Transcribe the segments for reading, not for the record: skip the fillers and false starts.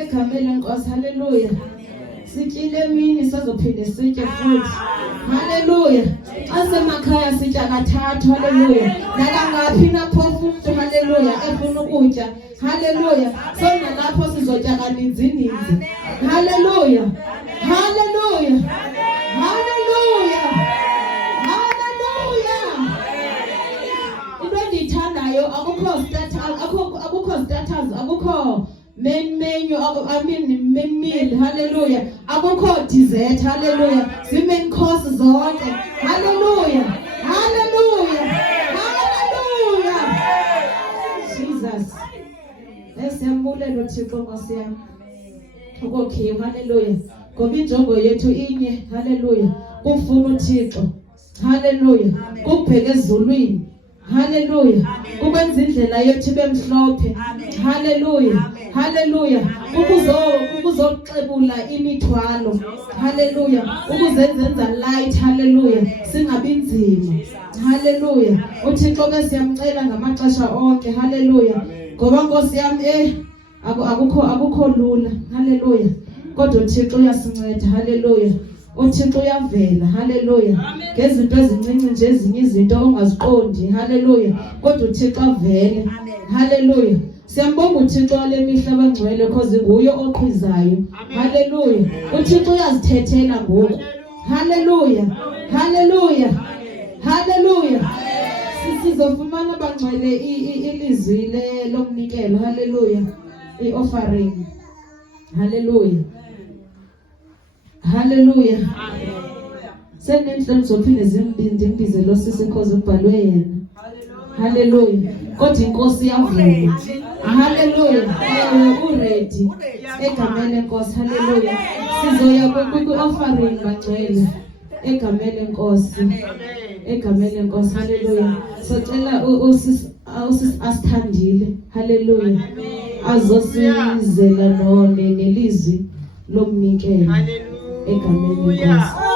Egameni lenkosi. Hallelujah. Sityile emini sazophinde sitye futhi. Hallelujah. Asemakhaya sitya kathathu. Hallelujah. Nakangaphi naphofu umuntu. Hallelujah. Efuna ukutya. Hallelujah. So nalapho sizotya kaninzi. Hallelujah. Hallelujah. Hallelujah. Hallelujah. Into endiyithandayo akukho status, akukho main menu, main meal. Hallelujah. Akukho dessert. Hallelujah. Main course zonke. Hallelujah. Hallelujah. Hallelujah. Jesus. Siyambulela uThixo Nkosi yami. Okay, hallelujah. Ngoba injongo yethu inye. Hallelujah. Kufuna uThixo. Hallelujah. Kubheka ezulwini. Hallelujah. Ukwenza indlela yethu bemhlophe. Hallelujah. Hallelujah. Ukuzoxebula imithwalo. Hallelujah. Ukuzenza light. Hallelujah. Singabi nzima. Hallelujah. uThixo ke siyamcela ngamaxesha onke. Hallelujah. Ngoba Nkosi yami akukho lula. Hallelujah. Kodwa uThixo uyasinceda. Hallelujah. uThixo uyavela. Hallelujah. Ngezinto ezincinci nje ezinye izinto ongaziqondi. Hallelujah. Kodwa uThixo avele. Hallelujah. Siyambonga uThixo wale mihla abangcwele because nguye oqhizayo. Hallelujah. uThixo uyazithethela ngoku. Hallelujah. Hallelujah. Hallelujah. Sizofumana abangcwele ilizwi lomnikelo. Hallelujah. I-offering. Hallelujah. Hallelujah. Senenhloni zophinde zimbize lo sisi because ubhalwe yena. Hallelujah. Kodwa inkosi iyavuma. Hallelujah. Uready. Egameni lenkosi. Hallelujah. Sizoya ku-offering bangcwele. Egameni lenkosi. Egameni lenkosi. Hallelujah. Socela usisi asithandile. Hallelujah. Azosizela nelizwi lomnikelo. Egameni lenkosi.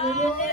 Hallelujah.